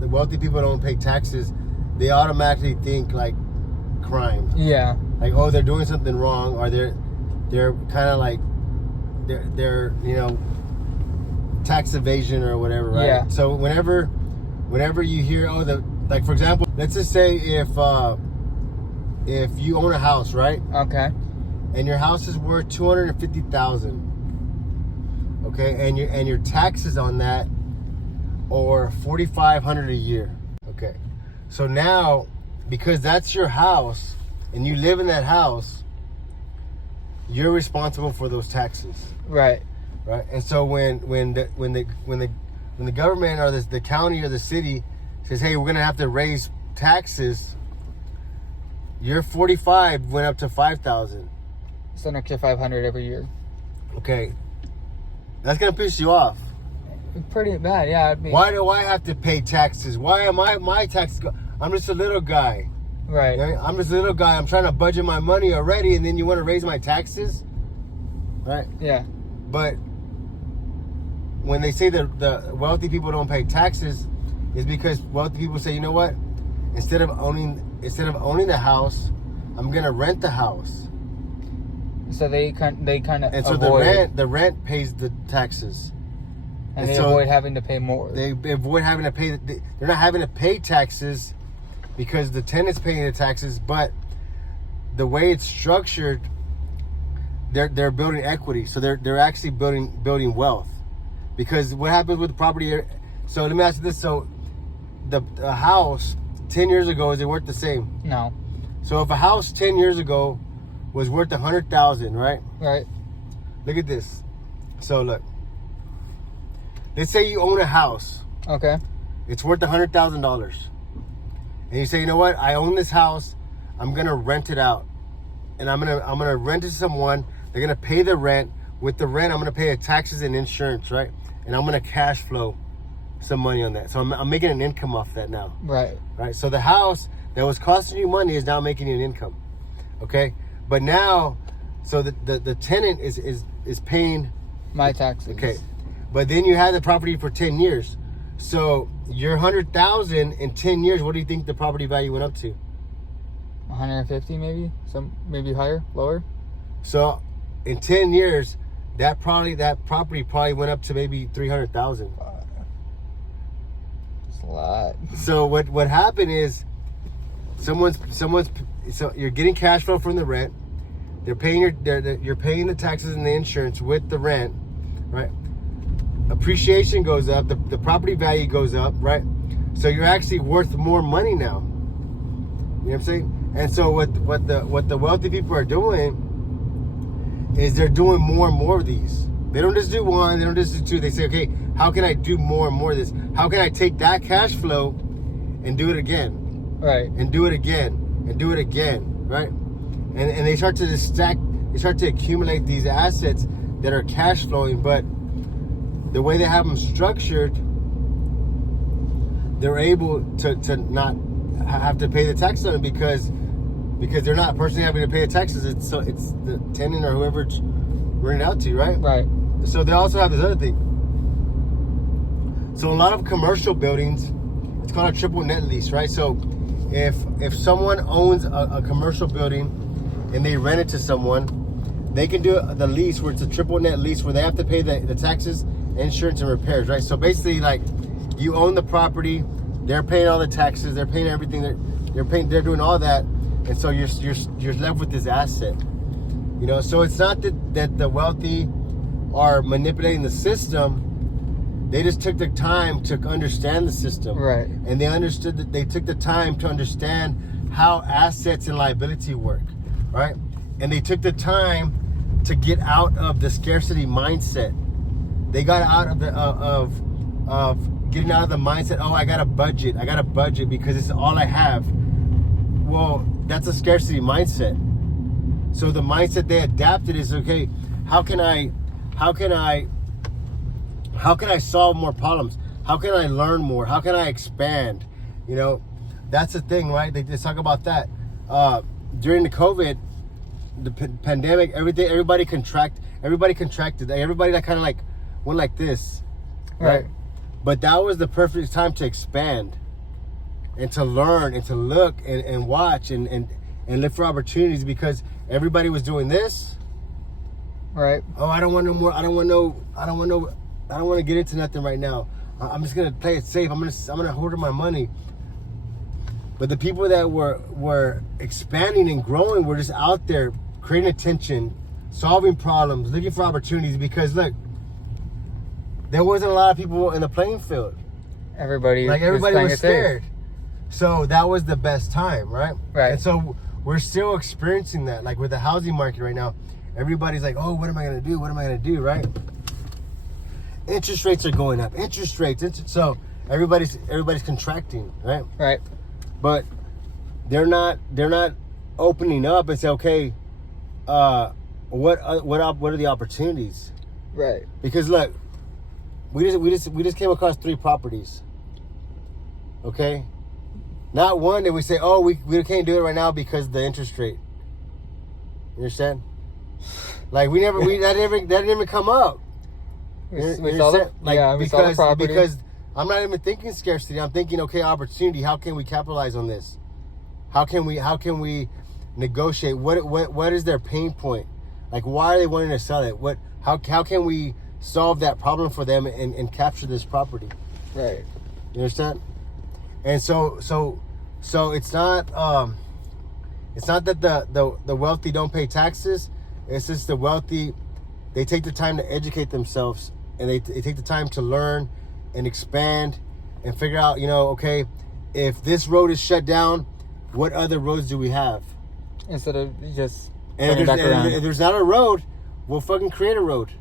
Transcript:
the wealthy people don't pay taxes, they automatically think like crime. Yeah. Like, oh, they're doing something wrong, or they're kind of like they're tax evasion or whatever, right? Yeah. So whenever you hear, oh, like for example, let's just say if you own a house, right? Okay. And your house is worth $250,000. Okay, and your taxes on that are $4,500 a year. Okay, so now because that's your house and you live in that house, you're responsible for those taxes. Right. Right. And so when the government or the county or the city says, hey, we're gonna have to raise taxes, your 45 went up to 5,000. It's an extra 500 every year. Okay. That's gonna piss you off. Pretty bad, yeah. I mean, Why do I have to pay taxes? Why am my taxes? I'm just a little guy. right. Okay? I'm just a little guy. I'm trying to budget my money already, and then you want to raise my taxes, right? Yeah. But when they say that the wealthy people don't pay taxes, is because wealthy people say, you know what? Instead of owning the house, I'm gonna rent the house. So they kind of And so avoid, the rent pays the taxes. and they so avoid having to pay more. They avoid having to pay. They're not having to pay taxes because the tenant's paying the taxes. But the way it's structured, they're building equity. So they're actually building wealth. Because what happens with the property? So let me ask you this: so the house 10 years ago, is it worth the same? No. So if a house 10 years ago was worth $100,000, right? Right. Look at this. So look. Let's say you own a house. Okay. It's worth $100,000. And you say, you know what? I own this house. I'm gonna rent it out, and I'm gonna rent it to someone. They're gonna pay the rent. With the rent, I'm gonna pay taxes and insurance, right? And I'm gonna cash flow some money on that. So I'm making an income off that now. Right. Right. So the house that was costing you money is now making you an income. Okay. But now, so the tenant is paying My taxes. Okay. But then you had the property for 10 years. So your 100,000 in 10 years, what do you think the property value went up to? 150 maybe? Maybe higher, lower? So in 10 years, that property probably went up to maybe 300,000. It's a lot. So what happened is so you're getting cash flow from the rent. You're paying the taxes and the insurance with the rent, right? Appreciation goes up, the property value goes up, right? So you're actually worth more money now. You know what I'm saying? And so what the wealthy people are doing is they're doing more and more of these. They don't just do one, they don't just do two. They say, okay, how can I do more and more of this? How can I take that cash flow and do it again? Right. And do it again, and do it again, right? And they start to just stack, they start to accumulate these assets that are cash flowing, but the way they have them structured, they're able to not have to pay the tax on it because they're not personally having to pay the taxes. It's the tenant or whoever it's rented out to, right? Right. So they also have this other thing. So a lot of commercial buildings, it's called a triple net lease, right? So if someone owns a commercial building and they rent it to someone, they can do the lease where it's a triple net lease where they have to pay the taxes, insurance, and repairs, right? So basically, like, you own the property, they're paying all the taxes, they're paying everything, they're doing all that, and so you're left with this asset, you know. So it's not that the wealthy are manipulating the system. They just took the time to understand the system, Right. And they understood that they took the time to understand how assets and liability work, right? And they took the time to get out of the scarcity mindset. They got out of getting out of the mindset. Oh, I got a budget because it's all I have. Well, that's a scarcity mindset. So the mindset they adapted is, okay, how can I solve more problems? How can I learn more? How can I expand? You know, that's the thing, right? They talk about that. During the COVID, the pandemic, everybody contracted. Everybody that kind of like went like this, right? But that was the perfect time to expand. and to learn and to look and watch and look for opportunities, because everybody was doing this. Right. Oh, I don't want no more. I don't want to get into nothing right now. I'm just gonna play it safe. I'm gonna hoard my money. But the people that were expanding and growing were just out there creating attention, solving problems, looking for opportunities, because look, there wasn't a lot of people in the playing field. Everybody was scared. So that was the best time, right? Right. And so we're still experiencing that. Like with the housing market right now, everybody's like, oh, what am I going to do? What am I going to do, right? Interest rates are going up. So everybody's contracting, right? Right. But they're not opening up and say, okay, what are the opportunities? Right. Because look, we just came across 3 properties. Okay? Not one that we say, oh, we can't do it right now because of the interest rate. You understand? Like that didn't even come up. We saw the, we saw the property. Because I'm not even thinking scarcity. I'm thinking, okay, opportunity. How can we capitalize on this? How can we negotiate? What is their pain point? Like, why are they wanting to sell it? How can we solve that problem for them and capture this property? Right. You understand? And so it's not that the wealthy don't pay taxes. It's just the wealthy, they take the time to educate themselves, and they take the time to learn and expand and figure out, okay, if this road is shut down, what other roads do we have? Instead of just and turning back around. if there's not a road, we'll fucking create a road.